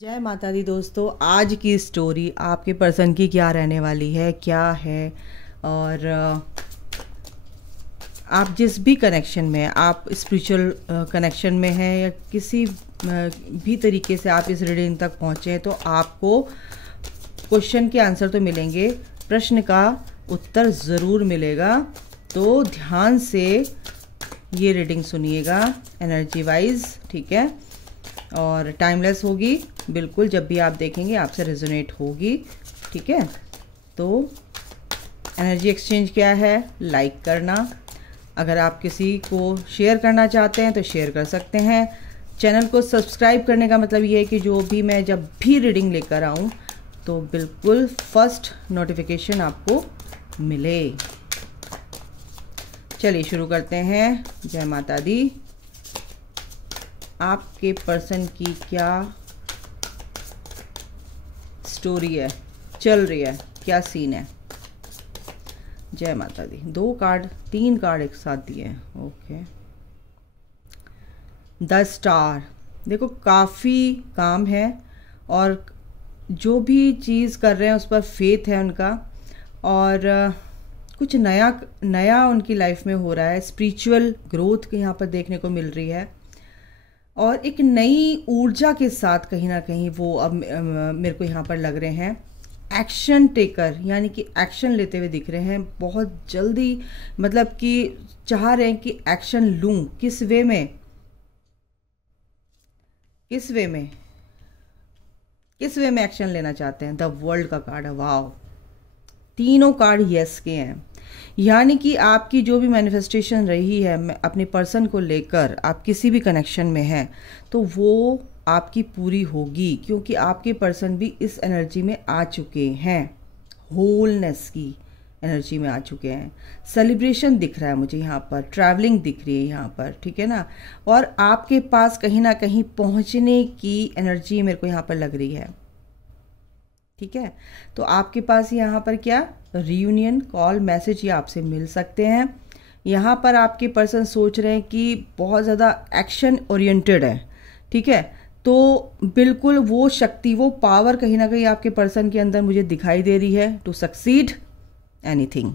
जय माता दी दोस्तों। आज की स्टोरी आपके पर्सन की क्या रहने वाली है, क्या है, और आप जिस भी कनेक्शन में, आप स्पिरिचुअल कनेक्शन में हैं या किसी भी तरीके से आप इस रीडिंग तक पहुँचे हैं, तो आपको क्वेश्चन के आंसर तो मिलेंगे, प्रश्न का उत्तर ज़रूर मिलेगा। तो ध्यान से ये रीडिंग सुनिएगा एनर्जी वाइज, ठीक है, और टाइमलेस होगी बिल्कुल। जब भी आप देखेंगे आपसे रेजोनेट होगी, ठीक है। तो एनर्जी एक्सचेंज क्या है? लाइक करना। अगर आप किसी को शेयर करना चाहते हैं तो शेयर कर सकते हैं। चैनल को सब्सक्राइब करने का मतलब ये है कि जो भी मैं जब भी रीडिंग लेकर आऊँ तो बिल्कुल फर्स्ट नोटिफिकेशन आपको मिले। चलिए शुरू करते हैं। जय माता दी। आपके पर्सन की क्या स्टोरी है, चल रही है, क्या सीन है? जय माता दी। 3 कार्ड एक साथ दिए हैं। Okay, the star. देखो काफ़ी काम है और जो भी चीज़ कर रहे हैं उस पर फेथ है उनका, और कुछ नया उनकी लाइफ में हो रहा है। स्पिरिचुअल ग्रोथ यहाँ पर देखने को मिल रही है और एक नई ऊर्जा के साथ कहीं ना कहीं वो अब मेरे को यहाँ पर लग रहे हैं एक्शन टेकर, यानी कि एक्शन लेते हुए दिख रहे हैं बहुत जल्दी। मतलब कि चाह रहे हैं कि एक्शन लूँ। किस वे में एक्शन लेना चाहते हैं? द वर्ल्ड का कार्ड है। वाव, तीनों कार्ड यस के हैं। यानी कि आपकी जो भी मैनिफेस्टेशन रही है अपने पर्सन को लेकर, आप किसी भी कनेक्शन में हैं तो वो आपकी पूरी होगी, क्योंकि आपके पर्सन भी इस एनर्जी में आ चुके हैं, होलनेस की एनर्जी में आ चुके हैं। सेलिब्रेशन दिख रहा है मुझे यहाँ पर, ट्रैवलिंग दिख रही है यहाँ पर, ठीक है ना। और आपके पास कहीं ना कहीं पहुँचने की एनर्जी मेरे को यहाँ पर लग रही है, ठीक है। तो आपके पास यहाँ पर क्या रियूनियन कॉल मैसेज ये आपसे मिल सकते हैं। यहाँ पर आपके पर्सन सोच रहे हैं कि बहुत ज़्यादा एक्शन ओरिएंटेड है, ठीक है। तो बिल्कुल वो शक्ति, वो पावर कहीं ना कहीं आपके पर्सन के अंदर मुझे दिखाई दे रही है टू सक्सीड एनीथिंग,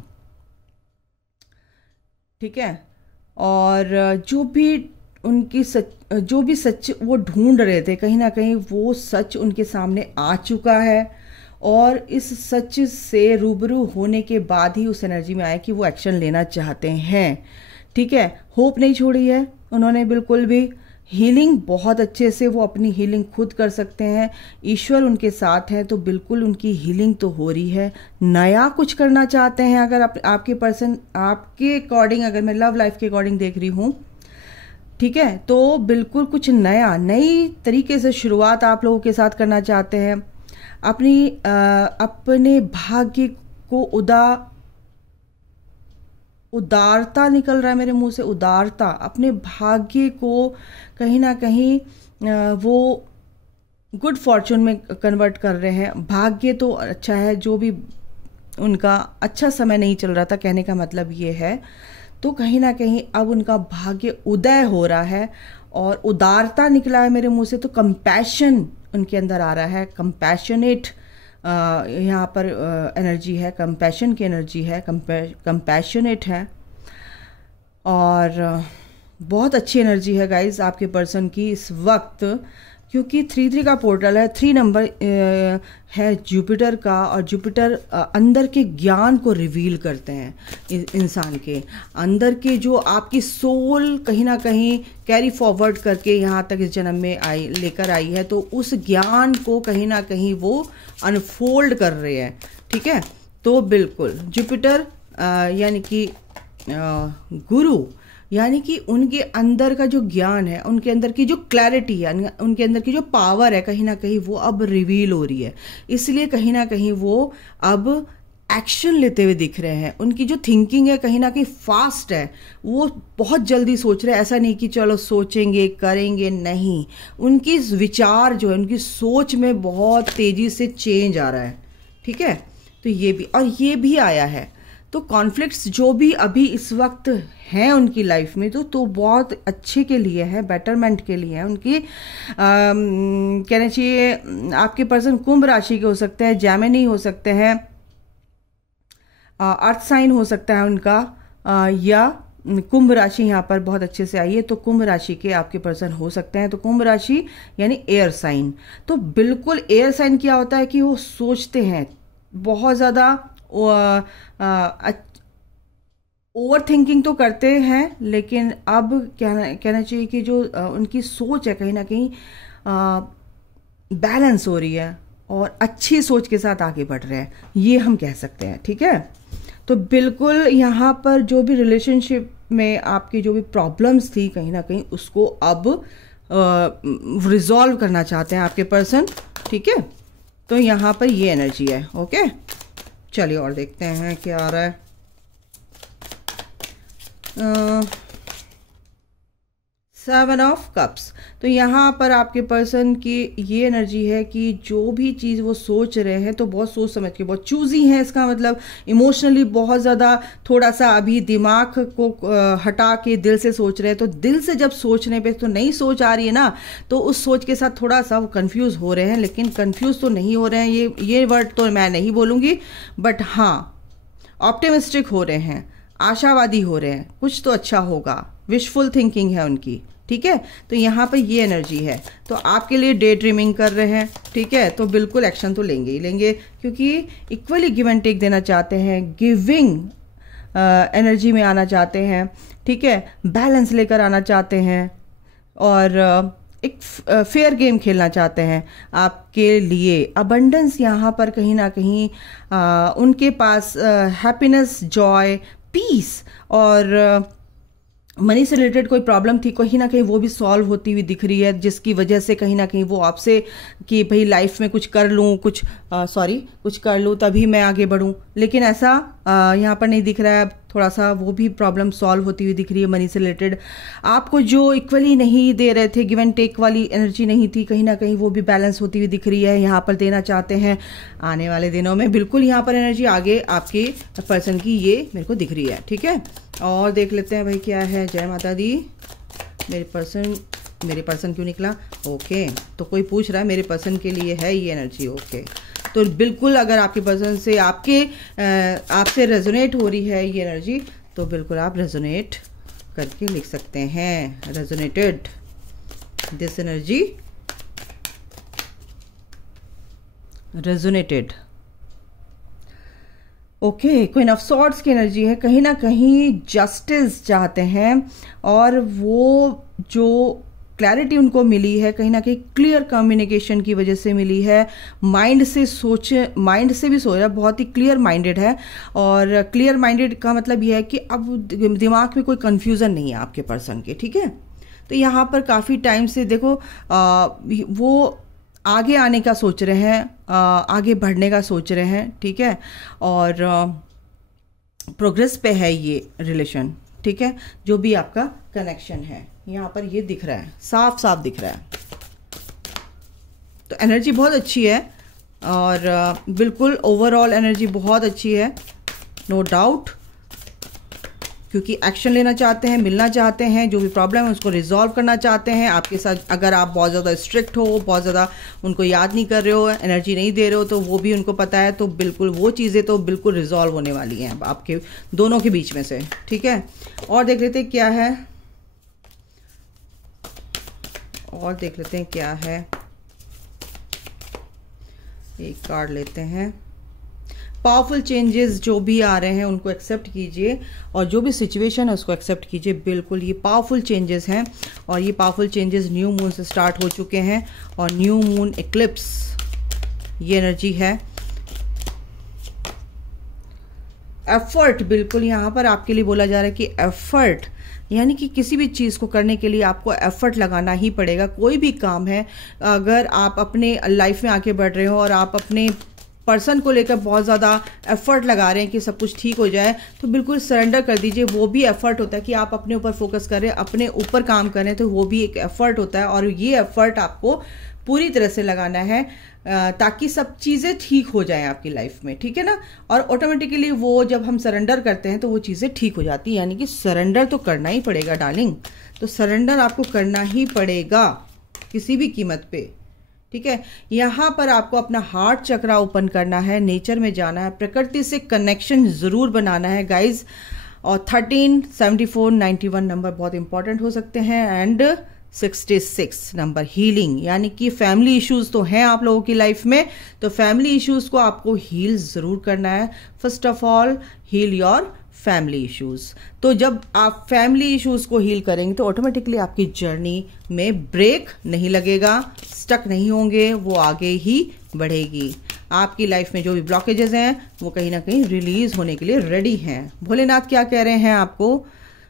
ठीक है। और जो भी सच वो ढूंढ रहे थे, कहीं ना कहीं वो सच उनके सामने आ चुका है, और इस सच से रूबरू होने के बाद ही उस एनर्जी में आए कि वो एक्शन लेना चाहते हैं, ठीक है। होप नहीं छोड़ी है उन्होंने बिल्कुल भी। हीलिंग बहुत अच्छे से वो अपनी हीलिंग खुद कर सकते हैं, ईश्वर उनके साथ है, तो बिल्कुल उनकी हीलिंग तो हो रही है। नया कुछ करना चाहते हैं अगर आपके पर्सन, आपके अकॉर्डिंग, अगर मैं लव लाइफ के अकॉर्डिंग देख रही हूँ, ठीक है, तो बिल्कुल कुछ नई तरीके से शुरुआत आप लोगों के साथ करना चाहते हैं। अपने भाग्य को उदारता निकल रहा है मेरे मुंह से, उदारता। अपने भाग्य को कहीं ना कहीं वो गुड फॉर्चून में कन्वर्ट कर रहे हैं। भाग्य तो अच्छा है, जो भी उनका अच्छा समय नहीं चल रहा था, कहने का मतलब ये है। तो कहीं ना कहीं अब उनका भाग्य उदय हो रहा है और उदारता निकला है मेरे मुंह से। तो कंपैशन उनके अंदर आ रहा है, कंपैशनेट यहाँ पर एनर्जी है, कंपैशन की एनर्जी है, कंपैशनेट है, और बहुत अच्छी एनर्जी है गाइज आपके पर्सन की इस वक्त, क्योंकि 3-3 का पोर्टल है। 3 नंबर है जुपिटर का, और जुपिटर अंदर के ज्ञान को रिवील करते हैं। इंसान के अंदर के जो आपकी सोल कहीं ना कहीं कैरी फॉरवर्ड करके यहाँ तक इस जन्म में लेकर आई है, तो उस ज्ञान को कहीं ना कहीं वो अनफोल्ड कर रहे हैं, ठीक है। तो बिल्कुल जुपिटर यानी कि गुरु, यानी कि उनके अंदर का जो ज्ञान है, उनके अंदर की जो क्लैरिटी है, उनके अंदर की जो पावर है, कहीं ना कहीं वो अब रिवील हो रही है। इसलिए कहीं ना कहीं वो अब एक्शन लेते हुए दिख रहे हैं। उनकी जो थिंकिंग है कहीं ना कहीं फास्ट है, वो बहुत जल्दी सोच रहे हैं। ऐसा नहीं कि चलो सोचेंगे करेंगे, नहीं। उनकी विचार जो है, उनकी सोच में बहुत तेजी से चेंज आ रहा है, ठीक है। तो ये भी, और ये भी आया है, तो कॉन्फ्लिक्ट्स जो भी अभी इस वक्त हैं उनकी लाइफ में तो बहुत अच्छे के लिए है, बेटरमेंट के लिए है उनकी। कहना चाहिए आपके पर्सन कुंभ राशि के हो सकते हैं, जेमिनी हो सकते हैं, अर्थ साइन हो सकता है उनका, या कुंभ राशि यहाँ पर बहुत अच्छे से आई है, तो कुंभ राशि के आपके पर्सन हो सकते हैं। तो कुंभ राशि यानी एयर साइन। तो बिल्कुल एयर साइन क्या होता है कि वो सोचते हैं बहुत ज़्यादा, ओवर थिंकिंग तो करते हैं, लेकिन अब कहना चाहिए कि जो उनकी सोच है कहीं ना कहीं बैलेंस हो रही है और अच्छी सोच के साथ आगे बढ़ रहे हैं, ये हम कह सकते हैं। ठीक है, तो बिल्कुल यहाँ पर जो भी रिलेशनशिप में आपकी जो भी प्रॉब्लम्स थी कहीं ना कहीं उसको अब रिजॉल्व करना चाहते हैं आपके पर्सन। ठीक है, तो यहाँ पर ये एनर्जी है। ओके, चलिए और देखते हैं क्या आ रहा है। Seven of cups. तो यहाँ पर आपके पर्सन की ये एनर्जी है कि जो भी चीज़ वो सोच रहे हैं तो बहुत सोच समझ के, बहुत चूजी हैं। इसका मतलब इमोशनली बहुत ज़्यादा थोड़ा सा अभी दिमाग को हटा के दिल से सोच रहे हैं। तो दिल से जब सोचने पे तो नई सोच आ रही है ना, तो उस सोच के साथ थोड़ा सा वो कन्फ्यूज़ हो रहे हैं, लेकिन कन्फ्यूज़ तो नहीं हो रहे हैं, ये वर्ड तो मैं नहीं बोलूँगी, बट हाँ ऑप्टिमिस्टिक हो रहे हैं, आशावादी हो रहे हैं, कुछ तो अच्छा होगा, विशफुल थिंकिंग है उनकी। ठीक है, तो यहाँ पर ये एनर्जी है। तो आपके लिए डे ड्रीमिंग कर रहे हैं। ठीक है, तो बिल्कुल एक्शन तो लेंगे ही लेंगे, क्योंकि इक्वली गिव एंड टेक देना चाहते हैं, गिविंग एनर्जी में आना चाहते हैं। ठीक है, बैलेंस लेकर आना चाहते हैं और एक फेयर गेम खेलना चाहते हैं आपके लिए। अबंडेंस यहाँ पर कहीं ना कहीं उनके पास हैप्पीनेस, जॉय, पीस और मनी से रिलेटेड कोई प्रॉब्लम थी कहीं ना कहीं वो भी सॉल्व होती हुई दिख रही है, जिसकी वजह से कहीं ना कहीं वो आपसे कि भाई लाइफ में कुछ कर लूँ, कुछ कर लूँ तभी मैं आगे बढ़ूँ, लेकिन ऐसा यहाँ पर नहीं दिख रहा है। थोड़ा सा वो भी प्रॉब्लम सॉल्व होती हुई दिख रही है मनी से रिलेटेड। आपको जो इक्वली नहीं दे रहे थे, गिव एंड टेक वाली एनर्जी नहीं थी, कहीं ना कहीं वो भी बैलेंस होती हुई दिख रही है, यहाँ पर देना चाहते हैं आने वाले दिनों में। बिल्कुल यहाँ पर एनर्जी आगे आपके पर्सन की ये मेरे को दिख रही है। ठीक है, और देख लेते हैं भाई क्या है। जय माता दी। मेरे पर्सन क्यों निकला? ओके, तो कोई पूछ रहा है मेरे पर्सन के लिए है ये एनर्जी। ओके, तो बिल्कुल अगर आपके पर्सन से आपसे रेजोनेट हो रही है ये एनर्जी, तो बिल्कुल आप रेजोनेट करके लिख सकते हैं, resonated this energy, resonated. Okay, queen of swords की एनर्जी है। कहीं ना कहीं जस्टिस चाहते हैं और वो जो क्लैरिटी उनको मिली है कहीं ना कहीं क्लियर कम्युनिकेशन की वजह से मिली है। माइंड से भी सोच रहा है, बहुत ही क्लियर माइंडेड है। और क्लियर माइंडेड का मतलब यह है कि अब दिमाग में कोई कन्फ्यूज़न नहीं है आपके पर्सन के। ठीक है, तो यहाँ पर काफ़ी टाइम से देखो वो आगे आने का सोच रहे हैं, आगे बढ़ने का सोच रहे हैं। ठीक है, और प्रोग्रेस पे है ये रिलेशन। ठीक है, जो भी आपका कनेक्शन है यहाँ पर ये दिख रहा है, साफ साफ दिख रहा है। तो एनर्जी बहुत अच्छी है और बिल्कुल ओवरऑल एनर्जी बहुत अच्छी है, नो डाउट, क्योंकि एक्शन लेना चाहते हैं, मिलना चाहते हैं, जो भी प्रॉब्लम है उसको रिजॉल्व करना चाहते हैं आपके साथ। अगर आप बहुत ज़्यादा स्ट्रिक्ट हो, बहुत ज़्यादा उनको याद नहीं कर रहे हो, एनर्जी नहीं दे रहे हो, तो वो भी उनको पता है। तो बिल्कुल वो चीज़ें तो बिल्कुल रिजॉल्व होने वाली हैं आपके दोनों के बीच में से। ठीक है, और देख लेते हैं क्या है, एक कार्ड लेते हैं। पावरफुल चेंजेस जो भी आ रहे हैं उनको एक्सेप्ट कीजिए और जो भी सिचुएशन है उसको एक्सेप्ट कीजिए। बिल्कुल ये पावरफुल चेंजेस हैं और ये पावरफुल चेंजेस न्यू मून से स्टार्ट हो चुके हैं और न्यू मून एक्लिप्स ये एनर्जी है। एफर्ट, बिल्कुल यहाँ पर आपके लिए बोला जा रहा है कि एफर्ट यानी कि किसी भी चीज़ को करने के लिए आपको एफर्ट लगाना ही पड़ेगा। कोई भी काम है, अगर आप अपने लाइफ में आगे बढ़ रहे हो और आप अपने पर्सन को लेकर बहुत ज़्यादा एफर्ट लगा रहे हैं कि सब कुछ ठीक हो जाए, तो बिल्कुल सरेंडर कर दीजिए। वो भी एफर्ट होता है कि आप अपने ऊपर फोकस करें, अपने ऊपर काम करें, तो वो भी एक एफर्ट होता है और ये एफर्ट आपको पूरी तरह से लगाना है ताकि सब चीज़ें ठीक हो जाएं आपकी लाइफ में, ठीक है ना। और ऑटोमेटिकली वो जब हम सरेंडर करते हैं तो वो चीज़ें ठीक हो जाती हैं, यानी कि सरेंडर तो करना ही पड़ेगा डार्लिंग, तो सरेंडर आपको करना ही पड़ेगा किसी भी कीमत पे, ठीक है। यहाँ पर आपको अपना हार्ट चक्रा ओपन करना है, नेचर में जाना है, प्रकृति से कनेक्शन ज़रूर बनाना है गाइज। और 13, 74, 91 नंबर बहुत इंपॉर्टेंट हो सकते हैं, एंड 66 नंबर हीलिंग, यानी कि फैमिली इश्यूज तो हैं आप लोगों की लाइफ में, तो फैमिली इश्यूज को आपको हील ज़रूर करना है। First of all heal your family issues. तो जब आप फैमिली इश्यूज को हील करेंगे तो ऑटोमेटिकली आपकी जर्नी में ब्रेक नहीं लगेगा, स्टक नहीं होंगे, वो आगे ही बढ़ेगी। आपकी लाइफ में जो भी ब्लॉकेजेस हैं वो कहीं ना कहीं रिलीज होने के लिए रेडी हैं। भोलेनाथ क्या कह रहे हैं आपको?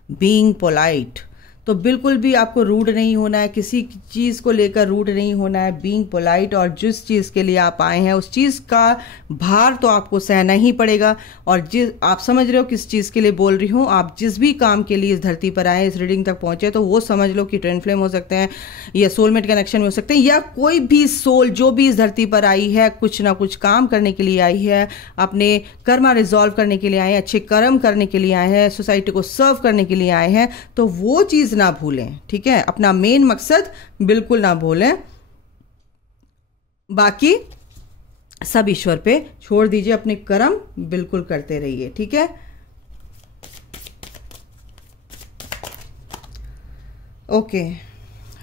Being polite. तो बिल्कुल भी आपको रूड नहीं होना है, किसी चीज़ को लेकर रूड नहीं होना है, बीइंग पोलाइट। और जिस चीज़ के लिए आप आए हैं उस चीज़ का भार तो आपको सहना ही पड़ेगा। और जिस आप समझ रहे हो किस चीज़ के लिए बोल रही हूँ, आप जिस भी काम के लिए इस धरती पर आए, इस रीडिंग तक पहुँचे, तो वो समझ लो कि ट्विन फ्लेम हो सकते हैं, या सोलमेट कनेक्शन में हो सकते हैं, या कोई भी सोल जो भी इस धरती पर आई है कुछ ना कुछ काम करने के लिए आई है, अपने कर्मा रिजॉल्व करने के लिए आए हैं, अच्छे कर्म करने के लिए आए हैं, सोसाइटी को सर्व करने के लिए आए हैं। तो वो चीज़ ना भूलें, ठीक है, अपना मेन मकसद बिल्कुल ना भूलें। बाकी सब ईश्वर पे छोड़ दीजिए, अपने कर्म बिल्कुल करते रहिए, ठीक है। ओके,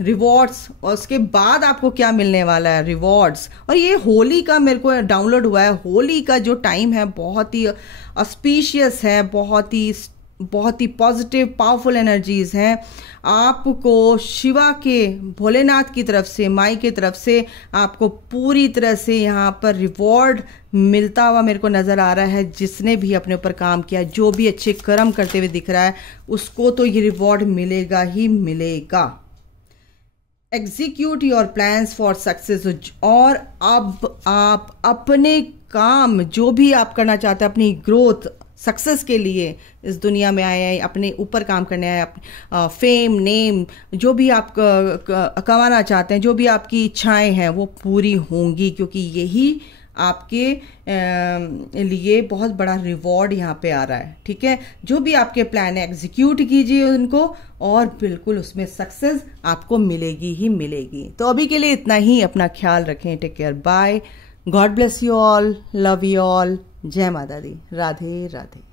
रिवॉर्ड्स, और उसके बाद आपको क्या मिलने वाला है? रिवॉर्ड्स। और ये होली का मेरे को डाउनलोड हुआ है, होली का जो टाइम है बहुत ही ऑस्पिशियस है, बहुत ही पॉजिटिव पावरफुल एनर्जीज हैं। आपको शिवा के, भोलेनाथ की तरफ से, माई की तरफ से आपको पूरी तरह से यहाँ पर रिवॉर्ड मिलता हुआ मेरे को नज़र आ रहा है। जिसने भी अपने ऊपर काम किया, जो भी अच्छे कर्म करते हुए दिख रहा है, उसको तो ये रिवॉर्ड मिलेगा ही मिलेगा। Execute your plans for success. और अब आप अपने काम जो भी आप करना चाहते हैं, अपनी ग्रोथ सक्सेस के लिए इस दुनिया में आए हैं, अपने ऊपर काम करने आए, फेम नेम जो भी आप कमाना चाहते हैं, जो भी आपकी इच्छाएं हैं वो पूरी होंगी, क्योंकि यही आपके लिए बहुत बड़ा रिवॉर्ड यहाँ पे आ रहा है, ठीक है। जो भी आपके प्लान है एग्जीक्यूट कीजिए उनको, और बिल्कुल उसमें सक्सेस आपको मिलेगी ही मिलेगी। तो अभी के लिए इतना ही, अपना ख्याल रखें, take care, bye, God bless you all, love you all, जय माता दी, राधे राधे।